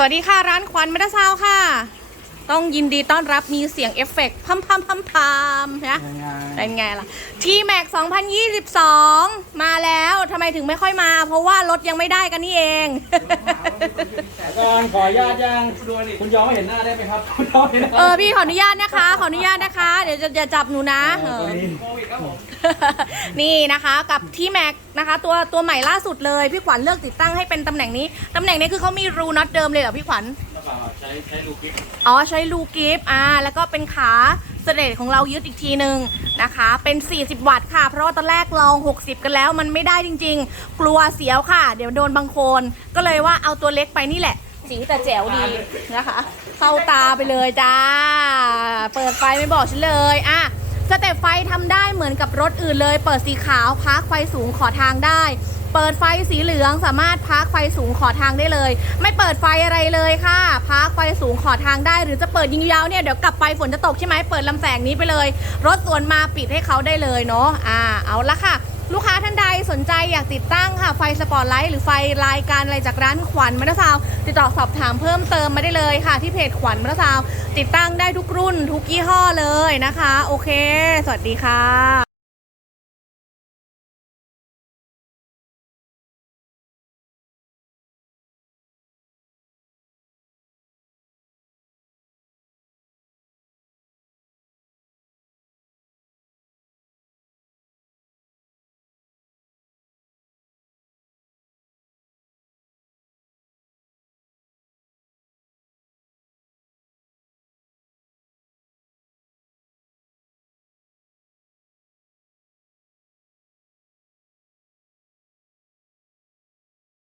สวัสดีค่ะร้านขวัญมัตซาวค่ะ ต้องยินดีต้อนรับมีเสียงเอฟเฟกต์พัมพัมพัมพัมนะเป็นไงล่ะทีแม็ก2022 มาแล้วทำไมถึงไม่ค่อยมา เพราะว่ารถยังไม่ได้กันนี่เอง อาจารย์ขออนุญาตยังคุณยอมไม่เห็นหน้าได้ไหมครับคุณยอมเห็นหน้าเออพี่ขออนุญาตนะคะ ขออนุญาตนะคะ เดี๋ยวจะจะจับหนูนะเอตอน อนี้นี่นะคะกับที่แม็กนะคะ ตัวตัวใหม่ล่าสุดเลย พี่ขวัญเลือกติดตั้งให้เป็นตำแหน่งนี้ ตำแหน่งนี้คือเขามีรูน็อตเดิมเลยเหรอพี่ขวัญใช้ใช้ดูคลิปอ๋อใช้ลูกิฟอ่าแล้วก็เป็นขาเสด็จของเรายึดอีกทีหนึ่งนะคะ เป็น 40 วัตต์ค่ะ เพราะว่าตอนแรกลอง 60 กันแล้วมันไม่ได้จริง ๆ กลัวเสียวค่ะ เดี๋ยวโดนบางโคน ก็เลยว่าเอาตัวเล็กไปนี่แหละจิ๋วแต่แจ๋วดีนะคะ เข้าตาไปเลยจ้า เปิดไฟไม่บอกฉันเลยอะ สเต็ปไฟทำได้เหมือนกับรถอื่นเลย เปิดสีขาวพักไฟสูงขอทางได้ เปิดไฟสีเหลืองสามารถพักไฟสูงขอทางได้เลย ไม่เปิดไฟอะไรเลยค่ะพักไฟสูงขอทางได้ หรือจะเปิดยิงยาวเนี่ยเดี๋ยวกลับไปฝนจะตกใช่ไหมเปิดลำแสงนี้ไปเลย รถสวนมาปิดให้เขาได้เลยเนาะอ่าเอาละค่ะ ลูกค้าท่านใดสนใจอยากติดตั้งค่ะ ไฟสปอตไลท์หรือไฟรายการอะไรจากร้านขวัญมัตซาวติดต่อสอบถามเพิ่มเติมมาได้เลยค่ะ ที่เพจขวัญมัตซาวติดตั้งได้ทุกรุ่นทุกยี่ห้อเลยนะคะ โอเค สวัสดีค่ะ